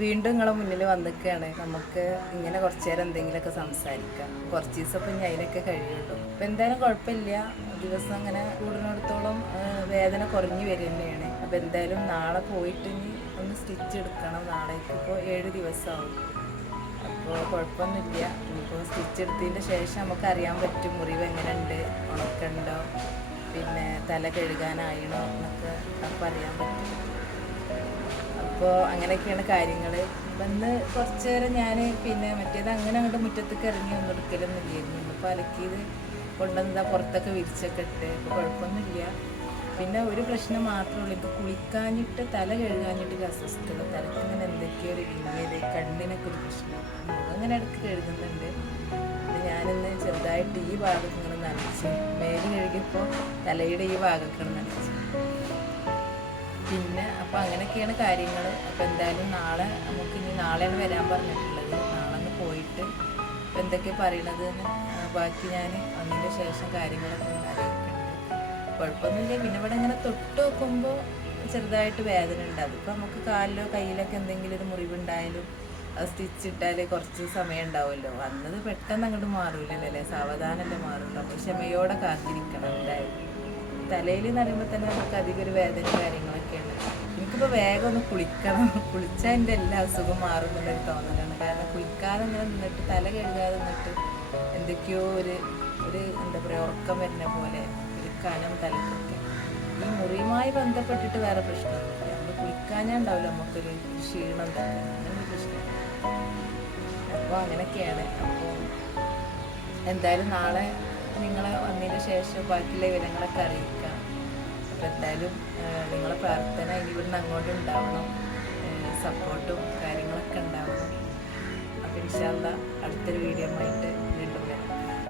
വീണ്ടും നിങ്ങളെ മുന്നിൽ വന്നിക്കുകയാണ്. നമുക്ക് ഇങ്ങനെ കുറച്ച് നേരം എന്തെങ്കിലുമൊക്കെ സംസാരിക്കാം. കുറച്ച് ദിവസം ഇപ്പം ഇനി അതിനൊക്കെ കഴിയുള്ളൂ. ഇപ്പം എന്തായാലും കുഴപ്പമില്ല, ദിവസം അങ്ങനെ കൂടുന്നിടത്തോളം വേദന കുറഞ്ഞു വരിക തന്നെയാണ്. അപ്പം എന്തായാലും നാളെ പോയിട്ട് ഇനി ഒന്ന് സ്റ്റിച്ച് എടുക്കണം. നാളേക്ക് ഇപ്പോൾ 7 ദിവസമാവും. അപ്പോൾ കുഴപ്പമൊന്നുമില്ല. ഇപ്പോൾ സ്റ്റിച്ച് എടുത്തതിൻ്റെ ശേഷം നമുക്കറിയാൻ പറ്റും മുറിവ് എങ്ങനെയുണ്ട്, ഉണക്കണ്ടോ, പിന്നെ തല കഴുകാനായണോ എന്നൊക്കെ അപ്പം അറിയാൻ പറ്റും. അപ്പോൾ അങ്ങനെയൊക്കെയാണ് കാര്യങ്ങൾ. അപ്പം ഇന്ന് കുറച്ച് നേരം ഞാൻ പിന്നെ മറ്റേത് അങ്ങനെ അങ്ങോട്ട് മുറ്റത്തേക്ക് ഇറങ്ങി ഒന്നും എടുക്കലൊന്നുമില്ലായിരുന്നു. ഇന്നിപ്പോൾ അലക്കിയത് കൊണ്ടുവന്നതാ പുറത്തൊക്കെ വിരിച്ചൊക്കെ ഇട്ട്. ഇപ്പോൾ കുഴപ്പമൊന്നുമില്ല. പിന്നെ ഒരു പ്രശ്നം മാത്രമേ ഉള്ളൂ, ഇപ്പോൾ കുളിക്കാഞ്ഞിട്ട് തല കഴുകാഞ്ഞിട്ടൊരു അസ്വസ്ഥത. തലക്ക് ഇങ്ങനെ എന്തൊക്കെയോ ഒരു വിങ്ങല്, കണ്ണിനൊക്കെ ഒരു പ്രശ്നം. മുഖം ഇങ്ങനെ ഇടയ്ക്ക് കഴുകുന്നുണ്ട്. ഞാനിന്ന് ചെറുതായിട്ട് ഈ ഭാഗം ഇങ്ങനെ നനച്ച്, മേല് കഴുകിയപ്പോൾ തലയുടെ ഈ ഭാഗമൊക്കെ നനച്ച്. പിന്നെ അപ്പോൾ അങ്ങനെയൊക്കെയാണ് കാര്യങ്ങൾ. അപ്പോൾ എന്തായാലും നാളെ നമുക്കിനി നാളെയാണ് വരാൻ പറഞ്ഞിട്ടുള്ളത്. നാളെ ഒന്ന് പോയിട്ട് ഇപ്പോൾ എന്തൊക്കെ പറയണത് ബാക്കി ഞാൻ വന്നതിൻ്റെ ശേഷം കാര്യങ്ങളൊക്കെ അറിയിക്കുന്നുണ്ട്. കുഴപ്പമൊന്നുമില്ല. പിന്നെ ഇവിടെ ഇങ്ങനെ തൊട്ട് നോക്കുമ്പോൾ ചെറുതായിട്ട് വേദന ഉണ്ട്. അതിപ്പോൾ നമുക്ക് കാലിലോ കയ്യിലൊക്കെ എന്തെങ്കിലും ഒരു മുറിവുണ്ടായാലും അത് സ്റ്റിച്ചിട്ടാൽ കുറച്ച് സമയം ഉണ്ടാവുമല്ലോ. വന്നത് പെട്ടെന്ന് അങ്ങോട്ട് മാറൂലല്ലേ, സാവധാനമല്ലേ മാറുള്ളൂ. അപ്പോൾ ക്ഷമയോടെ കാത്തിരിക്കണം എന്തായാലും. തലയിൽ എന്ന് പറയുമ്പോൾ തന്നെ നമുക്ക് അധികം ഒരു വേദന കാര്യങ്ങളൊക്കെയാണ്. എനിക്കിപ്പോൾ വേഗം ഒന്ന് കുളിക്കണം. കുളിച്ചാൽ എൻ്റെ എല്ലാ അസുഖം മാറുന്നുള്ളൊരു തോന്നലാണ്. കാരണം കുളിക്കാതെ ഇങ്ങനെ നിന്നിട്ട്, തല കഴുകാതെ നിന്നിട്ട് എന്തൊക്കെയോ ഒരു എന്താ പറയുക, ഉറക്കം വരുന്ന പോലെ ഒരു കനം തലക്കൊക്കെ. ഈ മുറിയുമായി ബന്ധപ്പെട്ടിട്ട് വേറെ പ്രശ്നമൊന്നുമില്ല. നമ്മൾ കുളിക്കാഞ്ഞാൽ ഉണ്ടാവില്ല നമുക്കൊരു ക്ഷീണം തന്നെ, അങ്ങനൊരു പ്രശ്നം. അപ്പോൾ അങ്ങനെയൊക്കെയാണ്. അപ്പോൾ എന്തായാലും നാളെ നിങ്ങളെ വന്നതിന് ശേഷം ബാക്കിയുള്ള വിവരങ്ങളൊക്കെ അറിയിക്കാം. അപ്പോൾ എന്തായാലും നിങ്ങളെ പ്രാർത്ഥന ഇനി ഇവിടുന്ന് അങ്ങോട്ട് ഉണ്ടാവണം, സപ്പോർട്ടും കാര്യങ്ങളൊക്കെ ഉണ്ടാവണം. അപ്പോൾ ഇൻഷാ അല്ലാഹ് അടുത്തൊരു വീഡിയോ ആയിട്ട്